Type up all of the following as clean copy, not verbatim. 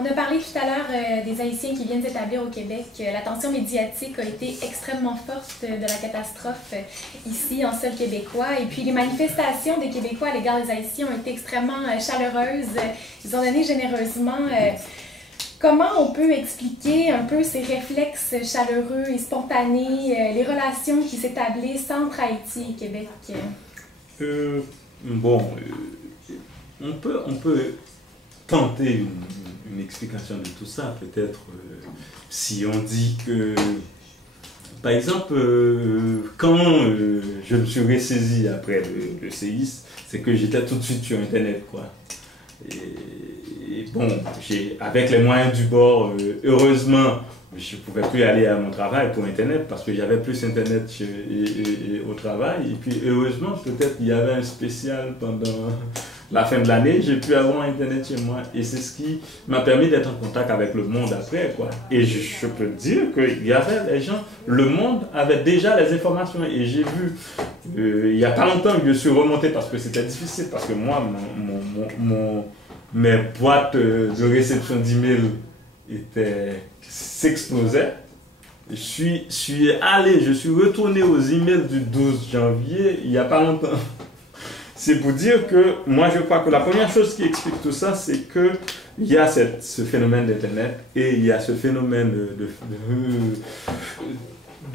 On a parlé tout à l'heure des Haïtiens qui viennent s'établir au Québec. L'attention médiatique a été extrêmement forte de la catastrophe ici en sol québécois. Et puis les manifestations des Québécois à l'égard des Haïtiens ont été extrêmement chaleureuses. Ils ont donné généreusement. Comment on peut expliquer un peu ces réflexes chaleureux et spontanés, les relations qui s'établissent entre Haïti et Québec? On peut tenter une explication de tout ça, peut-être si on dit que, par exemple, quand je me suis ressaisi après le séisme, c'est que j'étais tout de suite sur Internet, quoi. Et bon, avec les moyens du bord, heureusement, je ne pouvais plus aller à mon travail pour Internet parce que j'avais plus Internet au travail. Et puis, heureusement, peut-être il y avait un spécial pendant la fin de l'année, j'ai pu avoir Internet chez moi. Et c'est ce qui m'a permis d'être en contact avec le monde après, quoi. Et je peux dire qu'il y avait les gens, le monde avait déjà les informations. Et j'ai vu, il n'y a pas longtemps que je suis remonté parce que c'était difficile, parce que moi, mes boîtes de réception d'email s'explosaient. Je suis retourné aux emails du 12 janvier, il n'y a pas longtemps. C'est pour dire que moi je crois que la première chose qui explique tout ça, c'est qu'il y a ce phénomène d'Internet et il y a ce phénomène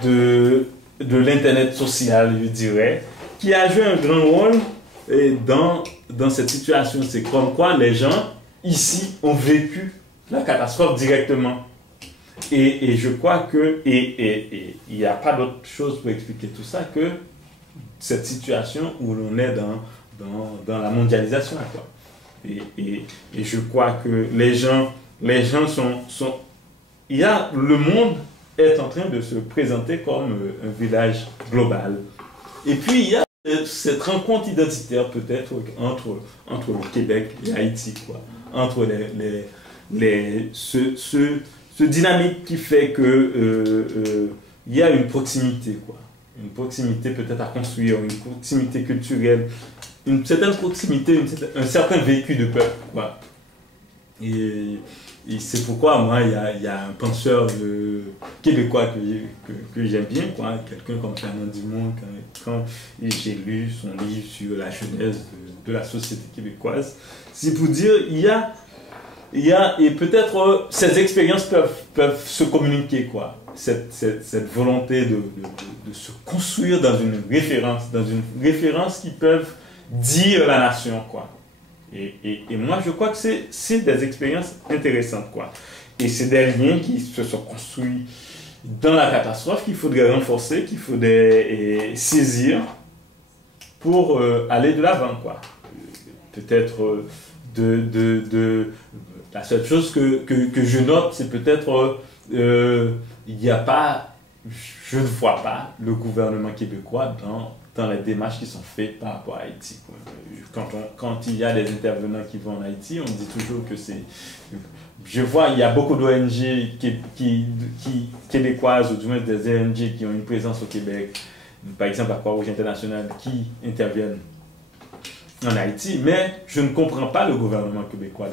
de l'Internet social, je dirais, qui a joué un grand rôle dans cette situation. C'est comme quoi les gens ici ont vécu la catastrophe directement. Et je crois que, il n'y a pas d'autre chose pour expliquer tout ça que cette situation où l'on est dans la mondialisation, quoi. Et je crois que les gens sont le monde est en train de se présenter comme un village global. Et puis il y a cette rencontre identitaire peut-être entre le Québec et Haïti, quoi. Entre ce dynamique qui fait que il y a une proximité, quoi. Une proximité peut-être à construire, une proximité culturelle, une certaine proximité, un certain vécu de peuple, quoi. Et c'est pourquoi moi, il y a un penseur québécois que j'aime bien, quoi. Quelqu'un comme Fernand Dumont, quand j'ai lu son livre sur la genèse de la société québécoise, c'est pour dire et peut-être ces expériences peuvent se communiquer, quoi. Cette volonté de se construire dans une référence qui peuvent dire la nation, quoi. Et moi, je crois que c'est des expériences intéressantes, quoi. Et c'est des liens qui se sont construits dans la catastrophe qu'il faudrait renforcer, qu'il faudrait saisir pour aller de l'avant, quoi. Peut-être la seule chose que je note, c'est peut-être il n'y a pas, je ne vois pas le gouvernement québécois dans les démarches qui sont faites par rapport à Haïti, quoi. Quand il y a des intervenants qui vont en Haïti, on dit toujours que c'est... Je vois, il y a beaucoup d'ONG québécoises, ou du moins des ONG qui ont une présence au Québec, par exemple la Croix-Rouge internationale, qui interviennent en Haïti, mais je ne comprends pas le gouvernement québécois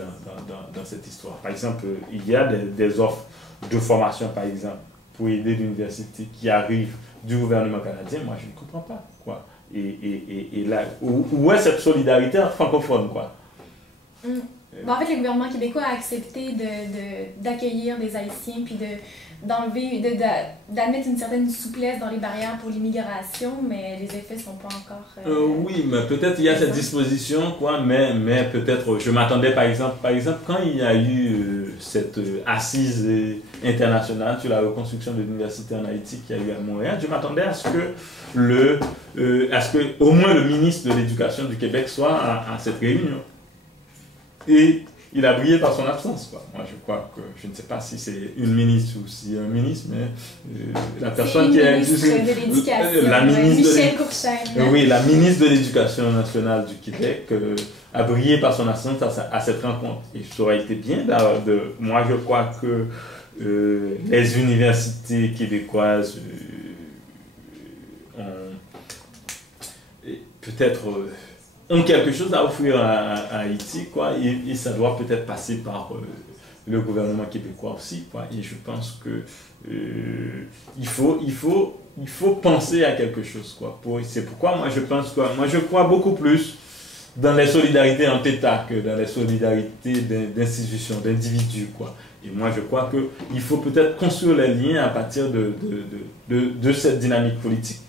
dans cette histoire. Par exemple, il y a des offres de formation, par exemple, pour aider l'université qui arrivent du gouvernement canadien. Moi, je ne comprends pas, quoi. Et là, où est cette solidarité francophone, quoi? Bon, en fait, le gouvernement québécois a accepté d'accueillir des Haïtiens puis d'admettre une certaine souplesse dans les barrières pour l'immigration, mais les effets ne sont pas encore... oui, mais peut-être il y a cette disposition, quoi, mais peut-être, je m'attendais par exemple, quand il y a eu cette assise internationale sur la reconstruction de l'université en Haïti qui a eu à Montréal, je m'attendais à ce que au moins le ministre de l'Éducation du Québec soit à cette réunion. Et il a brillé par son absence, quoi. Moi, je crois que, je ne sais pas si c'est une ministre ou si un ministre, mais la personne qui est... ministre de l'Éducation, Michel Courchaine. Oui, la ministre de l'Éducation nationale du Québec a brillé par son absence à cette rencontre. Et ça aurait été bien moi, je crois que les universités québécoises ont peut-être... ont quelque chose à offrir à Haïti, quoi, et ça doit peut-être passer le gouvernement québécois aussi, quoi. Et je pense que il faut penser à quelque chose, quoi. C'est pourquoi moi je pense, quoi, moi je crois beaucoup plus dans les solidarités entre États que dans les solidarités d'institutions, d'individus, quoi. Et moi je crois qu'il faut peut-être construire les liens à partir de cette dynamique politique.